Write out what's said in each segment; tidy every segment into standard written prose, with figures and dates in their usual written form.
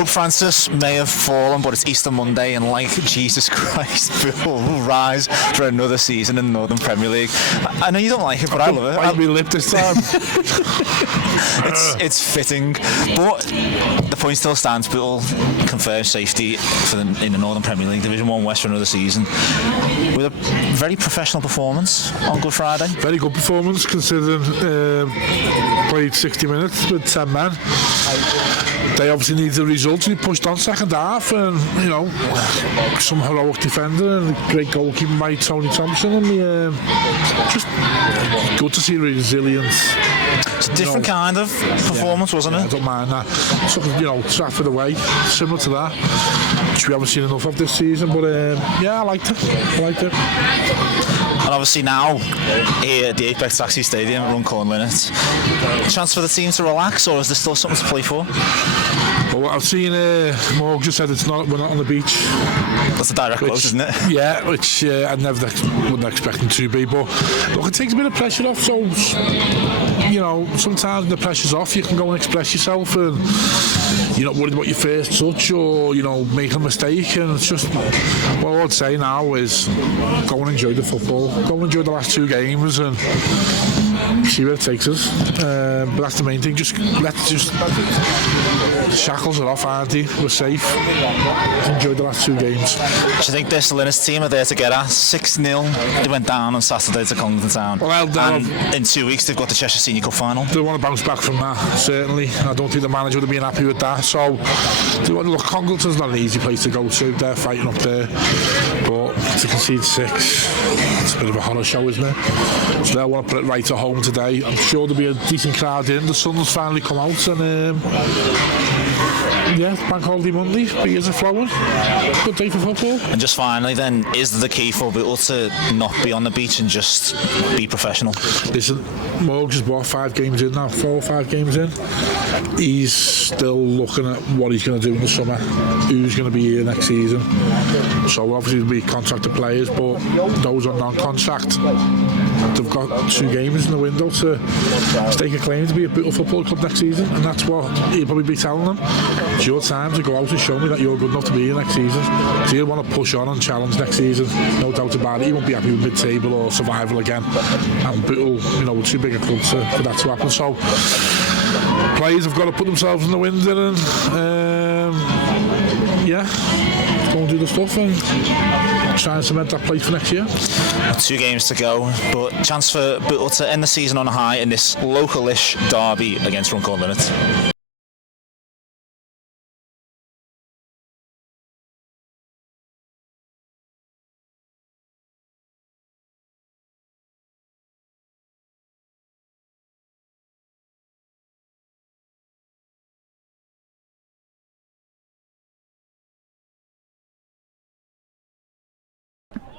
Pope Francis may have fallen, but it's Easter Monday, and like Jesus Christ, Bootle will rise for another season in the Northern Premier League. I know you don't like it, but I love it. Bite me lip this time. It's fitting, but the point still stands. Bootle confirms safety in the Northern Premier League, Division 1 West for another season, with a very professional performance on Good Friday. Very good performance considering played 60 minutes with 10 men. They obviously need the result. He pushed on second half, and some heroic defender and a great goalkeeper by Tony Thompson, and just good to see resilience. It's a different kind of performance, wasn't it? I don't mind that. Took Trafford away, similar to that, which we haven't seen enough of this season. But I liked it. And obviously now, here at the Apex Taxi Stadium at Runcorn, Linnets, chance for the team to relax, or is there still something to play for? Well, I've seen Morg just said we're not on the beach. That's a direct quote, isn't it? Yeah, which I never wouldn't expect them to be. But look, it takes a bit of pressure off. So sometimes when the pressure's off, you can go and express yourself, and you're not worried about your first touch or make a mistake. And it's just what I would say now is go and enjoy the football. Go and enjoy the last 2 games and see where it takes us. But that's the main thing. The shackles are off, aren't they? We're safe. Enjoy the last 2 games. Do you think this Linnets team are there to get at? 6-0. They went down on Saturday to Congleton Town. Well, and in 2 weeks they've got the Cheshire Senior Cup final. They want to bounce back from that, certainly. I don't think the manager would have been happy with that. So, look, Congleton's not an easy place to go to. They're fighting up there. But to concede 6, it's a bit of a horror show, isn't it? So they'll want to put it right at home today. I'm sure there'll be a decent crowd in. The sun's finally come out, and Bank Holiday Monday, beers are flowing. Good day for football. And just finally then, is the key for Bootle to not be on the beach and just be professional? Listen, Morgs has bought 5 games in now, 4 or 5 games in. He's still looking at what he's going to do in the summer, who's going to be here next season. So obviously there'll be contracted players, but those on non-contract, they've got 2 games in the window to stake a claim to be a Bootle Football Club next season, and that's what he'll probably be telling them. It's your time to go out and show me that you're good enough to be here next season. So he'll want to push on and challenge next season, no doubt about it. He won't be happy with mid-table or survival again, and Bootle, we're too big a club for that to happen. So players have got to put themselves in the window and go and do the stuff and try and cement that place for next year. 2 games to go, but chance for Bootle to end the season on a high in this local-ish derby against Runcorn Linnets.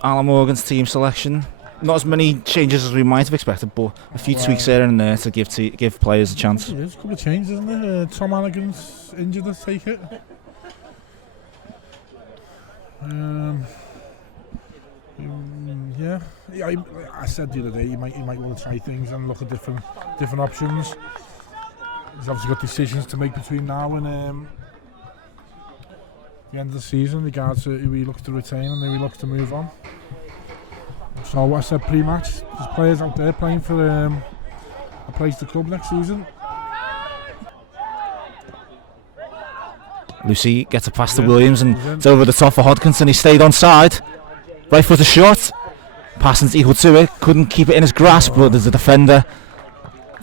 Alan Morgan's team selection. Not as many changes as we might have expected, but a few tweaks here and there to give players a chance. There's a couple of changes, isn't there? Tom Hannigan's injured, I take it. I said the other day you might want to try things and look at different options. He's obviously got decisions to make between now and the end of the season, regards to who he looks to retain and who he looks to move on. So what I said pre-match, there's players out there playing for a place to club next season. Lucy gets a pass to Williams and it's over the top for Hodkinson. He stayed on side. Right foot a shot. Passing's equal to it. Couldn't keep it in his grasp, but there's a defender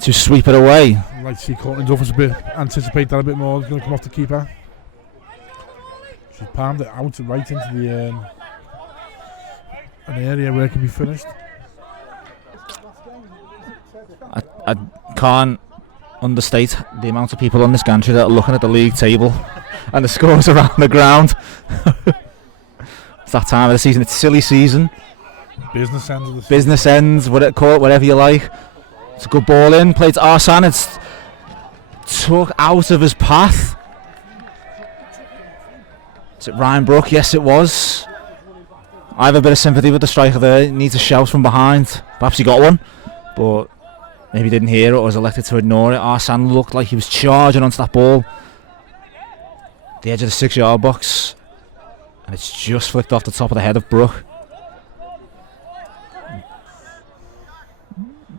to sweep it away. I'd like to see Courtney Duffus anticipate that a bit more. He's going to come off the keeper. She's palmed it out right into the an area where it can be finished. I can't understate the amount of people on this gantry that are looking at the league table and the scores around the ground. It's that time of the season. It's silly season. Business ends of the season. Business ends, call it whatever you like. It's a good ball in. Played to Arsan. It's took out of his path. Is it Ryan Brook? Yes, it was. I have a bit of sympathy with the striker there. He needs a shout from behind. Perhaps he got one, but maybe didn't hear it or was elected to ignore it. Arsan looked like he was charging onto that ball. the edge of the 6-yard box, and it's just flicked off the top of the head of Brook.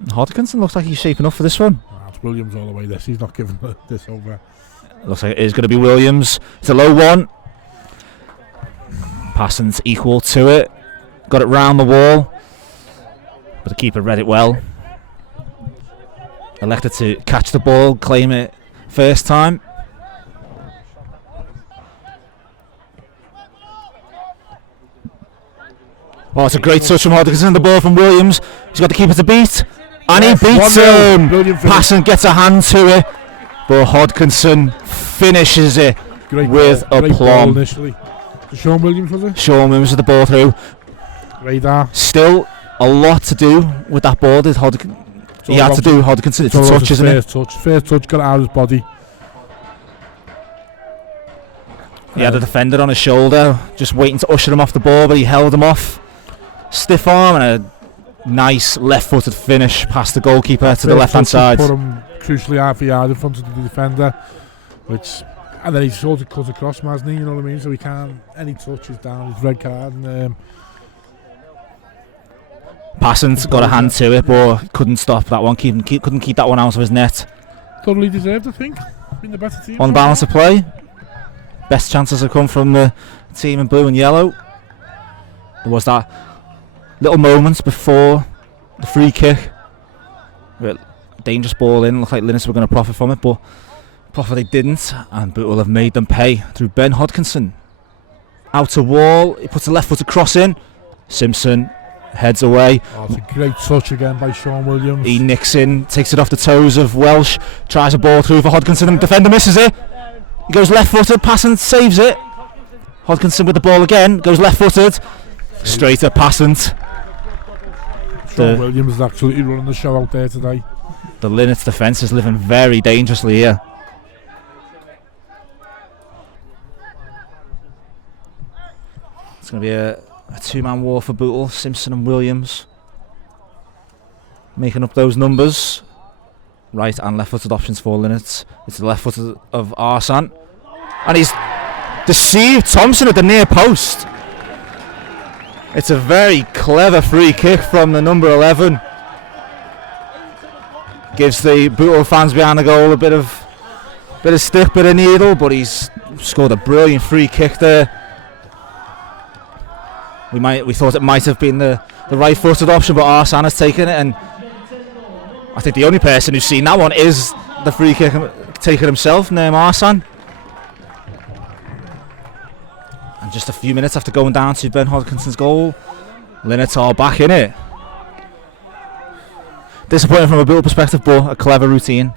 Hodkinson looks like he's shaping up for this one. It's Williams all the way. He's not giving this over. Looks like it is going to be Williams. It's a low one. Passing's equal to it. Got it round the wall, but the keeper read it well. Elected to catch the ball, claim it first time. Oh, it's a great touch from Hodkinson. The ball from Williams. He's got the keeper to beat. And he beats him. Passing gets a hand to it. But Hodkinson finishes it with aplomb. Sean Williams, was it? Sean Williams with the ball through. Radar. Still a lot to do with that ball. He had to do Hodkinson. It's a touch, isn't it? First touch, got it out of his body. He had a defender on his shoulder, just waiting to usher him off the ball, but he held him off. Stiff arm and a nice left-footed finish past the goalkeeper to the left-hand side. Put him crucially half a yard in front of the defender, and then he sort of cut across, hasn't he? You know what I mean? So he can't. Any touch is down. His red card. And Passant got a hand to it, but couldn't stop that one. Couldn't keep that one out of his net. Totally deserved, I think. Been the better team. On balance of play, best chances have come from the team in blue and yellow. There was that little moments before the free kick, dangerous ball in. Looked like Linnets were going to profit from it, but they didn't, and Bootle have made them pay through Ben Hodkinson. Outer wall, he puts a left-footed cross in. Simpson heads away. Oh, it's a great touch again by Sean Williams. He nicks in, takes it off the toes of Welsh, tries a ball through for Hodkinson, and the defender misses it. He goes left-footed, Passant saves it. Hodkinson with the ball again, goes left-footed, straight at Passant. Sean Williams is absolutely running the show out there today. The Linnets defence is living very dangerously here. It's going to be a two-man war for Bootle, Simpson and Williams. Making up those numbers. Right and left-footed options for Linnets. It's the left-footed of Arsan. And he's deceived Thompson at the near post. It's a very clever free kick from the number 11. Gives the Bootle fans behind the goal a bit of stick, bit of needle, but he's scored a brilliant free kick there. We thought it might have been the right-footed option, but Arsan has taken it, and I think the only person who's seen that one is the free kick taker himself, named Arsan. And just a few minutes after going down to Ben Hodkinson's goal, Linnets are back in it. Disappointing from a Bootle perspective, but a clever routine.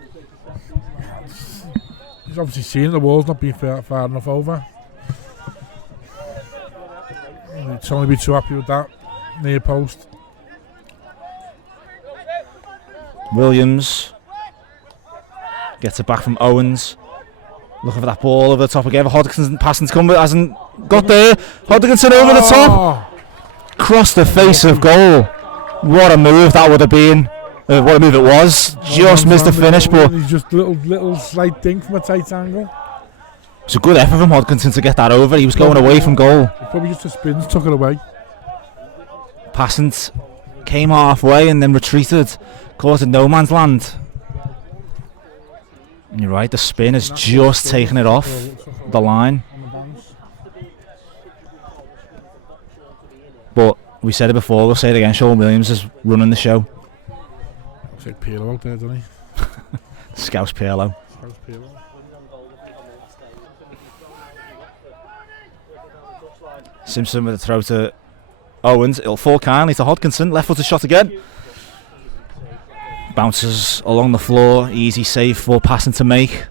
He's obviously seen the wall's not being far enough over. He'd only be too happy with that near post. Williams gets it back from Owens. Looking for that ball over the top again. Hodkinson passing to come, but hasn't got there. Hodkinson over the top. Crossed the face of goal. What a move that would have been. What a move it was. Just missed the finish, but he's just little slight dink from a tight angle. It's a good effort from Hodkinson to get that over. He was going away from goal. Probably just a spin, took it away. Passant came halfway and then retreated, caught in no man's land. And you're right, the spin has just taken it off the line. But we said it before, we'll say it again, Sean Williams is running the show. Looks like Pirlo out there, doesn't he? Scouse Pirlo. Simpson with a throw to Owens. It'll fall kindly to Hodkinson. Left-footed shot again. Bounces along the floor. Easy save for Passant to make.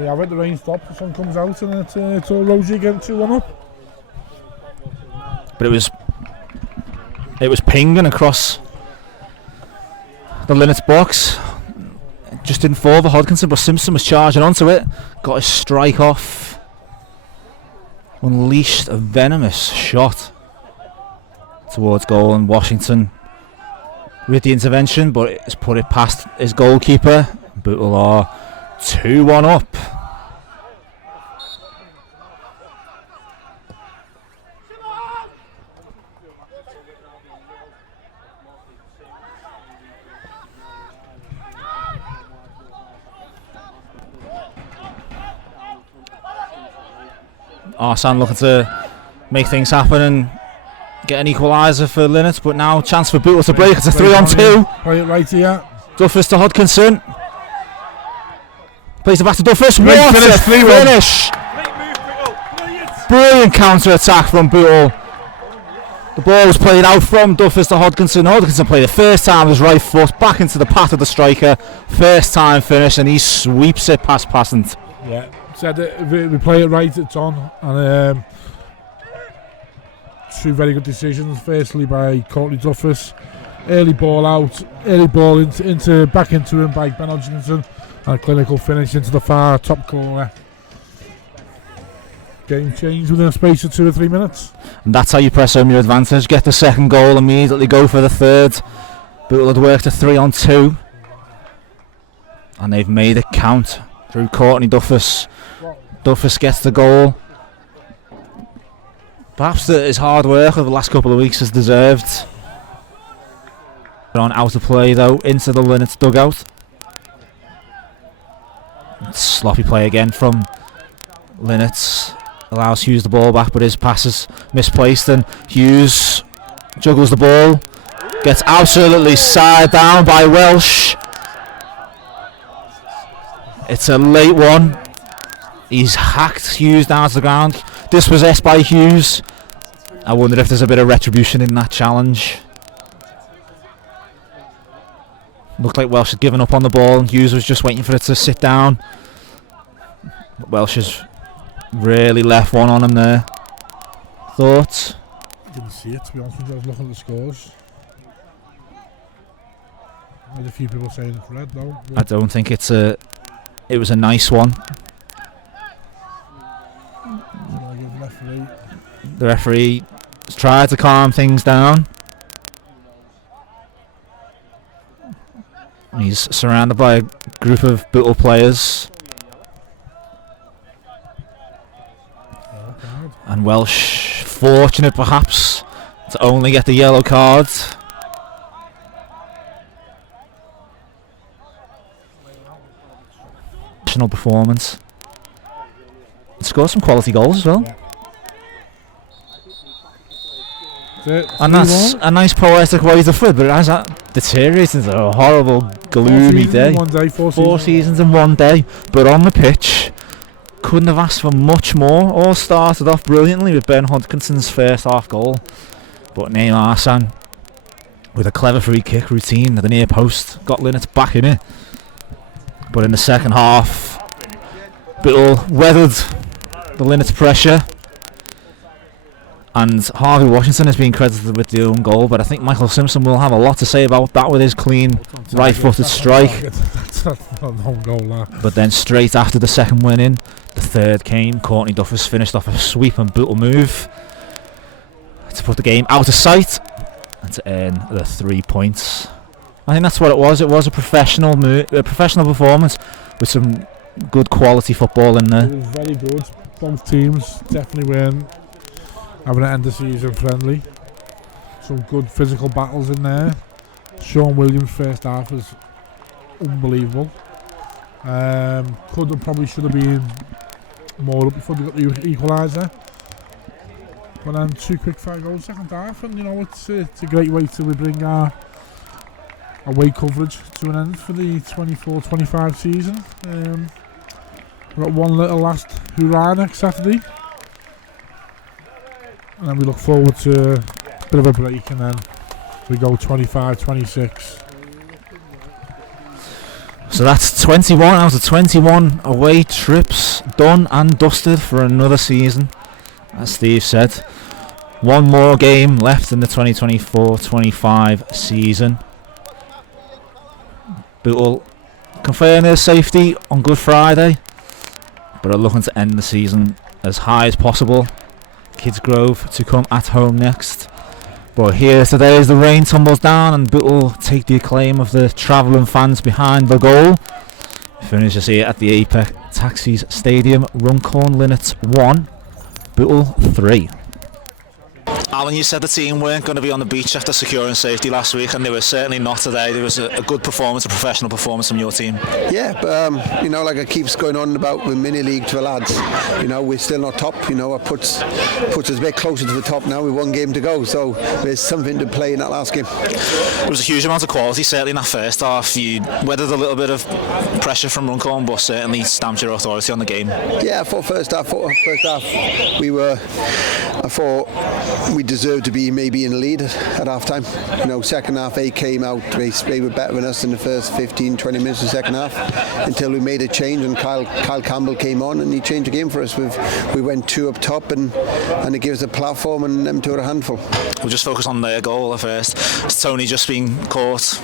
I read the rain stops, the sun comes out, and it's all rosy again, 2-1 up. But it was pinging across the Linnets box. It just didn't fall for Hodkinson, but Simpson was charging onto it, got his strike off, unleashed a venomous shot towards goal, and Washington with the intervention, but it's put it past his goalkeeper. Bootle are 2-1 up. Arsene looking to make things happen and get an equaliser for Linnets, but now chance for Bootle to break. It's a 3-on-2. Right here. Duffus to Hodkinson. Plays the back to Duffus. Great What finish, a finish! Brilliant counter-attack from Bootle. The ball was played out from Duffus to Hodkinson. Hodkinson played the first time with his right foot back into the path of the striker. First time finish, and he sweeps it past Passant. Yeah, said we play it right, it's on. And two very good decisions. Firstly by Courtney Duffus. Early ball out, early ball into back into him by Ben Hodgkinson. And a clinical finish into the far top corner. Game changed within a space of 2 or 3 minutes. And that's how you press home your advantage. Get the second goal, immediately go for the third. Bootle had worked a 3-on-2. And they've made it count through Courtney Duffus. Duffus gets the goal. Perhaps his hard work over the last couple of weeks is deserved. On out of play though, into the Linnets dugout. Sloppy play again from Linnets. Allows Hughes the ball back, but his pass is misplaced, and Hughes juggles the ball. Gets absolutely side down by Welsh. It's a late one. He's hacked Hughes down to the ground. Dispossessed by Hughes. I wonder if there's a bit of retribution in that challenge. Looked like Welsh had given up on the ball, and Hughes was just waiting for it to sit down. But Welsh has really left one on him there. Thoughts? Didn't see it, to be honest with you. I was looking at the scores. There's a few people saying it's red though. I don't think it was a nice one. The referee tried to calm things down. He's surrounded by a group of Bootle players. And Welsh, fortunate perhaps to only get the yellow card. National performance. Scored some quality goals as well. And that's a nice poetic way to put it, but it has deteriorated into a horrible, gloomy day. 4 seasons in one day, but on the pitch, couldn't have asked for much more. All started off brilliantly with Ben Hodkinson's first half goal, but Neil Arsene, with a clever free kick routine at the near post, got Linnets back in it. But in the second half, Bootle weathered the Linnets pressure. And Harvey Washington has been credited with the own goal, but I think Michael Simpson will have a lot to say about that with his clean right-footed strike. That's not an own goal, that. But then straight after the second win in, the third came. Courtney Duffus finished off a sweep and Bootle move to put the game out of sight and to earn the 3 points. I think that's what it was. It was a professional performance with some good quality football in there. It was very good. Both teams definitely weren't having an end of season friendly. Some good physical battles in there. Sean Williams' first half was unbelievable. Could and probably should have been more up before they got the equaliser. But then 2 quick fire goals second half, and it's a great way to bring our away coverage to an end for the 24-25 season. We've got one little last hurrah next Saturday, and then we look forward to a bit of a break, and then we go 25-26. So that's 21 out of 21 away trips done and dusted for another season. As Steve said, one more game left in the 2024-25 season. Bootle confirm their safety on Good Friday, but are looking to end the season as high as possible. Kidsgrove to come at home next. But here today as the rain tumbles down and Bootle take the acclaim of the travelling fans behind the goal. Finishes here at the Apex Taxis Stadium. Runcorn Linnets 1, Bootle 3. Alan, you said the team weren't going to be on the beach after securing safety last week, and they were certainly not today. There was a good performance, a professional performance from your team. Yeah, but like it keeps going on about with mini league to the lads. We're still not top. It puts us a bit closer to the top now with one game to go. So there's something to play in that last game. There was a huge amount of quality, certainly in that first half. You weathered a little bit of pressure from Runcorn, but certainly stamped your authority on the game. Yeah, I thought first half I thought we deserved to be maybe in the lead at half time. Second half they came out, they were better than us in the first 15-20 minutes of the second half until we made a change and Kyle Campbell came on and he changed the game for us. We went 2 up top and it gave us a platform and them 2 at a handful. We'll just focus on their goal at first. Has Tony just been caught?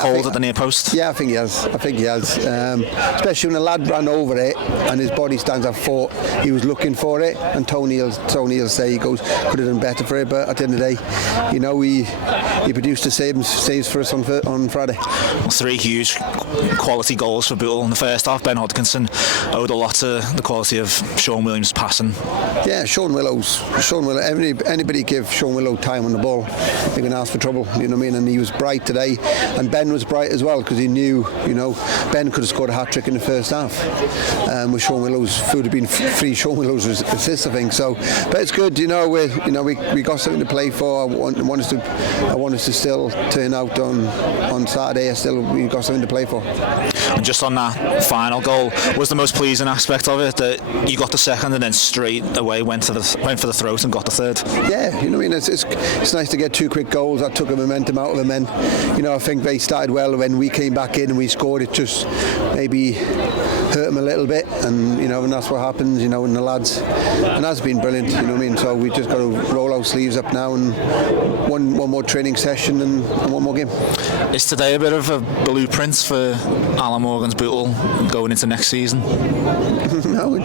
Cold at the near post? Yeah, I think he has. Especially when the lad ran over it and his body stands up for he was looking for it, and Tony will say he goes could have done better for it, but at the end of the day, he produced the saves for us on Friday. 3 huge quality goals for Bootle in the first half. Ben Hodkinson owed a lot to the quality of Sean Williams' passing. Yeah, Sean Willow. Anybody give Sean Willow time on the ball, they're going to ask for trouble. You know what I mean? And he was bright today, and Ben was bright as well because he knew, Ben could have scored a hat-trick in the first half. With Sean Willow's, if it would have been 3 Sean Willow's assists, I think. So, but it's good, we got something to play for. I want us to still turn out on Saturday. We got something to play for. And just on that final goal, was the most pleasing aspect of it that you got the second and then straight away went for the throat and got the third? Yeah, it's nice to get 2 quick goals. That took the momentum out of them, and I think they started well when we came back in and we scored. It just maybe hurt them a little bit, and and that's what happens, in the lads, and that's been brilliant. So we just got to roll our sleeves up now and one more training session and one more game. Is today a bit of a blueprint for Alan Morgan's Bootle going into next season? No, we'll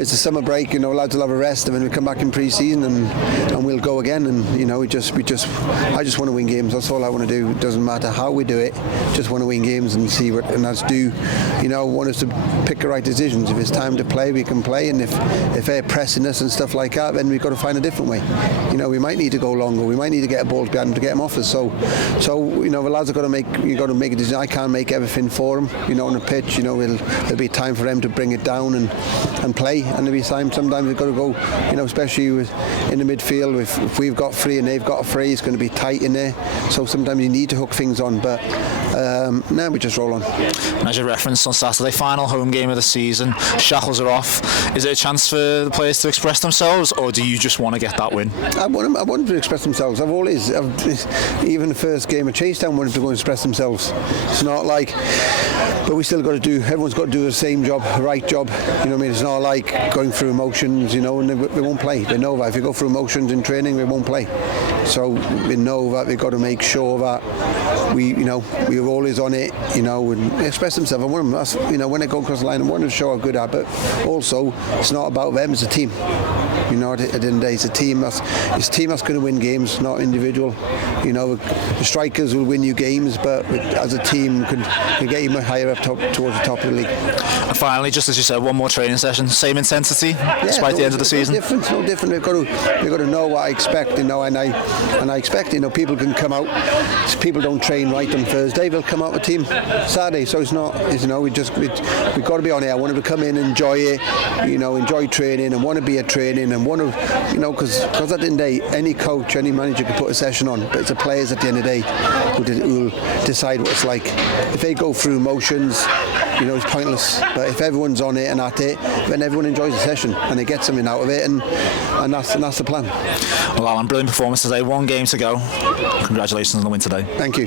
it's a summer break, lads will have a rest and then we come back in pre-season and we'll go again, and I just want to win games. That's all I want to do. It doesn't matter how we do it, just want to win games and see what, and lads do, want us to pick the right decisions. If it's time to play, we can play, and if they're pressing us and stuff like that, then we've got to find a different way. We might need to go longer, we might need to get a ball behind them to get them off us. So the lads have got to make a decision. I can't make everything for them, on the pitch. There'll be time for them to bring it down and play, and there'll be time sometimes we've got to go, especially in the midfield, if we've got 3 and they've got 3, it's going to be tight in there, so sometimes you need to hook things on, but now we just roll on. As you referenced on Saturday, final home game of the season, shackles are off. Is it a chance for the players to express themselves, or do you just want to get that win? I want them to express themselves. Even the first game of Chasetown wanted to go and express themselves. It's not like, but we still got to do, everyone's got to do the same job, the right job. It's not like going through emotions, and they won't play. They know that if you go through emotions in training, they won't play. So we know that we've got to make sure that we're always on it, and especially express themselves. I want them, that's, when they go across the line, I want them to show how good they are. But also, it's not about them; it's a team. At the end of the day, it's a team that's going to win games, not individual. The strikers will win you games, but as a team, can get you much higher up towards the top of the league. And finally, just as you said, one more training session, same intensity despite the end of the season. No different. We've got to know what I expect, and I expect people can come out. People don't train right on Thursday; they'll come out with team Saturday. So it's not. We've got to be on it. I want them to come in and enjoy it. Enjoy training and want to be at training and want to, because at the end of the day, any coach, any manager can put a session on, but it's the players at the end of the day who will decide what it's like. If they go through motions, it's pointless. But if everyone's on it and at it, then everyone enjoys the session and they get something out of it, and that's the plan. Well, Alan, brilliant performance today. One game to go. Congratulations on the win today. Thank you.